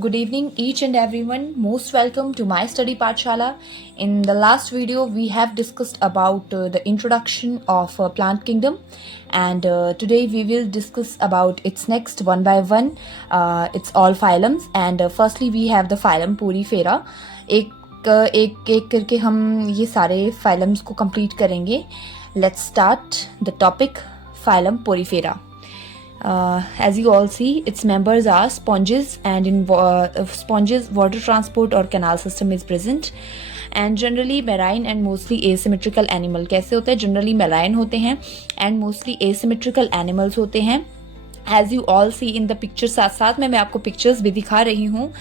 Good evening, each and everyone. Most welcome to my study Pathshala. In the last video, we have discussed about the introduction of plant kingdom, and today we will discuss about its next one by one. It's all phylums, and firstly we have the phylum Porifera. एक करके हम ये सारे phylums को complete करेंगे. Let's start the topic phylum Porifera. As you all see, its members are sponges, and in sponges water transport or canal system is present, and generally marine and mostly asymmetrical animal. कैसे होते हैं? Generally marine होते हैं and mostly asymmetrical animals होते हैं. As you all see in the picture, साथ साथ में मैं आपको pictures भी दिखा रही हूँ.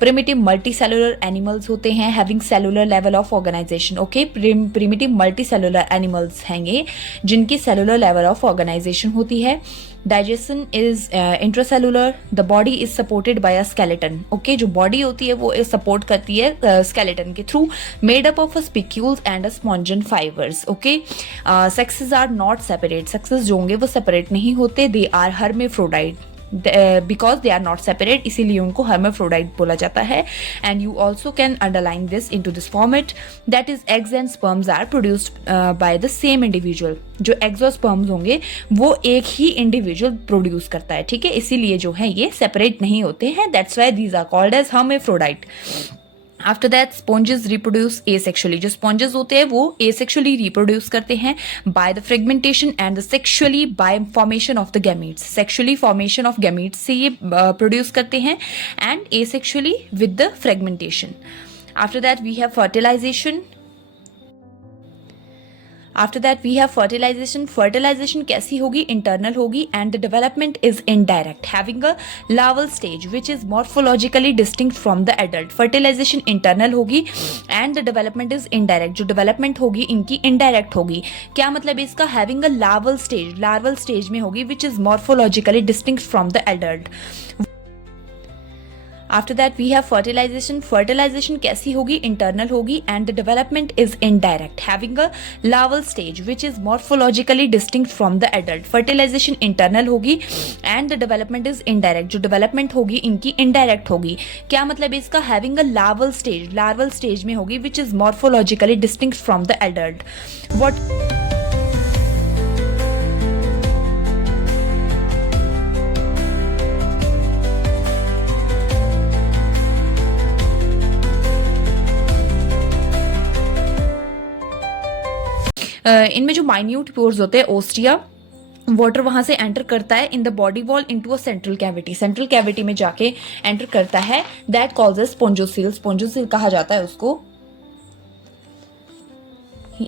Primitive multicellular animals होते हैं having cellular level of organization. Okay, primitive multicellular animals हैंगे जिनकी cellular level of organization होती है. Digestion is intracellular. The body is supported by a skeleton. Okay, जो body होती है वो support करती है skeleton के through, made up of a spicules and a spongian fibers. Okay, sexes are not separate. Sexes जो होंगे वो separate नहीं होते. They are hermaphrodite. Because they are not separate, इसीलिए उनको hermaphrodite बोला जाता है. And you also can underline this into this format, that is eggs and sperms are produced by the same individual. जो eggs और sperms होंगे वो एक ही individual produce करता है, ठीक है, इसीलिए जो है ये separate नहीं होते हैं. That's why these are called as hermaphrodite. After that sponges reproduce asexually. जो स्पॉन्जेस होते हैं वो एसेक्सुअली रिप्रोड्यूस करते हैं by the fragmentation and the sexually by formation of the gametes. Sexually formation of gametes से ये प्रोड्यूस करते हैं and asexually with the fragmentation. After that we have fertilisation. After that we have fertilisation. Fertilisation कैसी होगी? Internal होगी and the development is indirect having a larval stage which is morphologically distinct from the adult. Fertilization internal होगी and the development is indirect. जो development होगी इनकी indirect होगी. क्या मतलब इसका? Having a larval stage, larval stage में होगी which is morphologically distinct from the adult. After that we have fertilisation. Fertilisation कैसी होगी? इंटरनल होगी and the development is indirect having a larval stage which is morphologically distinct from the adult. Fertilization internal होगी and the development is indirect. जो development होगी इनकी indirect होगी. क्या मतलब इसका? Having a larval stage, larval stage में होगी which is morphologically distinct from the adult. What इनमें जो माइन्यूट पोर्स होते हैं ओस्टिया, वाटर वहां से एंटर करता है in the body wall into a central cavity. Central cavity में जाके एंटर करता है. That calls स्पोंजोसील. स्पोंजोसील कहा जाता है उसको.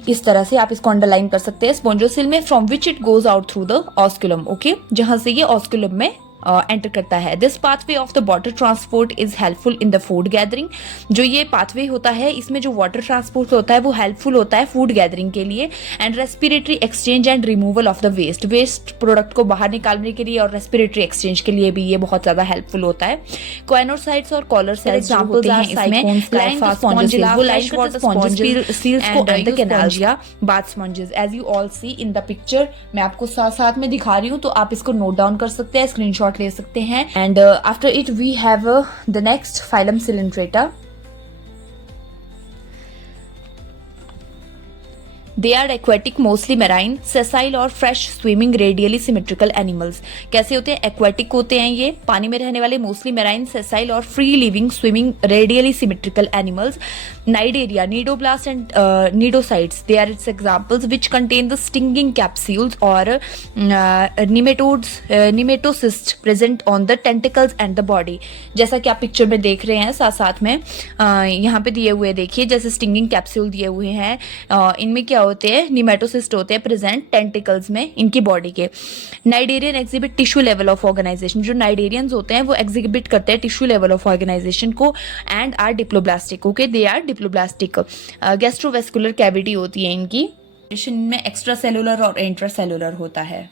इस तरह से आप इसको अंडरलाइन कर सकते हैं. स्पोंजोसील में from which it goes out through the osculum. Okay, जहां से ये ऑस्कुलम में एंटर करता है. This pathway of the water transport is helpful in the food gathering. जो ये पाथवे होता है इसमें जो वाटर ट्रांसपोर्ट होता है वो हेल्पफुल होता है फूड गैदरिंग के लिए and respiratory exchange and removal of the waste. Waste product को बाहर निकालने के लिए और रेस्पिरेटरी एक्सचेंज के लिए भी ये बहुत ज्यादा हेल्पफुल होता है. कोएनोसाइट्स और कॉलर सेल्स एग्जांपल्स हैं इसमें. Both sponges as you all see in the picture. मैं आपको साथ साथ में दिखा रही हूँ तो आप इसको नोट डाउन कर सकते हैं, स्क्रीनशॉट ले सकते हैं. And after it we have the next phylum Coelenterata. They are aquatic, mostly marine, sessile और fresh swimming radially symmetrical animals. कैसे होते हैं? aquatic होते हैं ये, पानी में रहने वाले, mostly marine, sessile और free living swimming radially symmetrical animals. Cnidaria, nidoblast and nidocytes, they are its examples which contain the stinging capsules or nematodes, nematocysts present on the tentacles and the body. जैसा कि आप picture में देख रहे हैं साथ साथ में यहाँ पे दिए हुए देखिए, जैसे स्टिंगिंग कैप्सूल दिए हुए हैं. इनमें क्या होते हैं? निमेटोसिस्ट होते हैं प्रेजेंट टेंटिकल्स में इनकी बॉडी के. Cnidarian exhibit tissue level of organisation. जो नाइडेरियंस होते हैं वो एग्जिबिट करते हैं टिश्यू लेवल ऑफ ऑर्गेनाइजेशन को and are diploblastic. Okay, they are diploblastic. Gastrovascular cavity होती है इनकी. इनमें एक्स्ट्रा सेलुलर और इंट्रा सेलुलर होता है.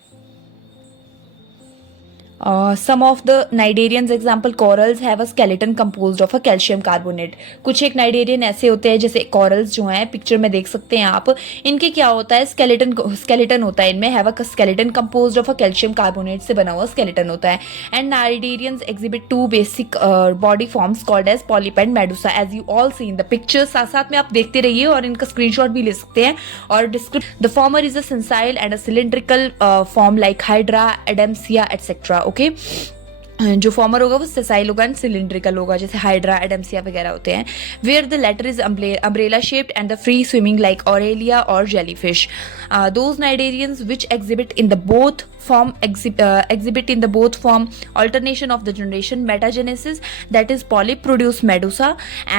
Some of the Cnidarians example corals have a skeleton composed of a calcium carbonate. कुछ एक नाइडेरियन ऐसे होते हैं जैसे कॉरल्स जो हैं पिक्चर में देख सकते हैं आप, इनके क्या होता है स्केलेटन होता है इनमें, have a skeleton composed of a calcium carbonate से बना हुआ स्केलेटन होता है. And cnidarians exhibit two basic body forms called as polyp and medusa as you all see in the picture. साथ साथ में आप देखते रहिए और इनका स्क्रीनशॉट भी ले सकते हैं. और describe the former is a sessile and a cylindrical form like Hydra, Adamsia etcetera. Okay, जो फॉर्मर होगा वो सेसाइल होगा एंड सिलिंड्रिकल होगा जैसे हाइड्रा, एडेम्सिया वगैरह होते हैं. Where the latter is umbrella shaped and the free swimming like Aurelia और jellyfish. Those cnidarians which exhibit in the both form alternation of the generation metagenesis, that is polyp produce medusa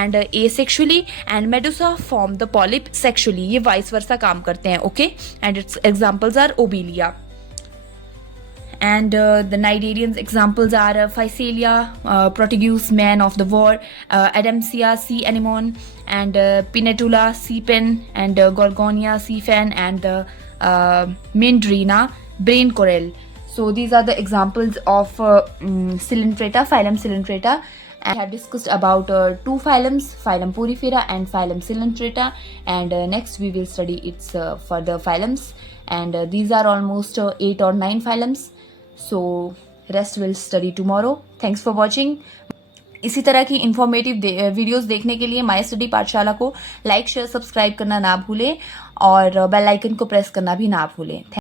and asexually and medusa form the polyp sexually. ये vice versa काम करते हैं. Okay, and its examples are obelia. And the Cnidarians examples are Physalia, Proteus, man of the war, Adamsia, sea anemone, and Pinetula, sea pen, and Gorgonia, sea fan, and Mindrina, brain coral. So these are the examples of Coelenterata, phylum Coelenterata. I have discussed about two phylums, phylum Porifera and phylum Coelenterata, and next we will study its further phylums, and these are almost 8 or 9 phylums. So rest will study tomorrow. Thanks for watching. इसी तरह की informative videos देखने के लिए my study पाठशाला को like, share, subscribe करना ना भूलें और बेल आइकन को प्रेस करना भी ना भूलें.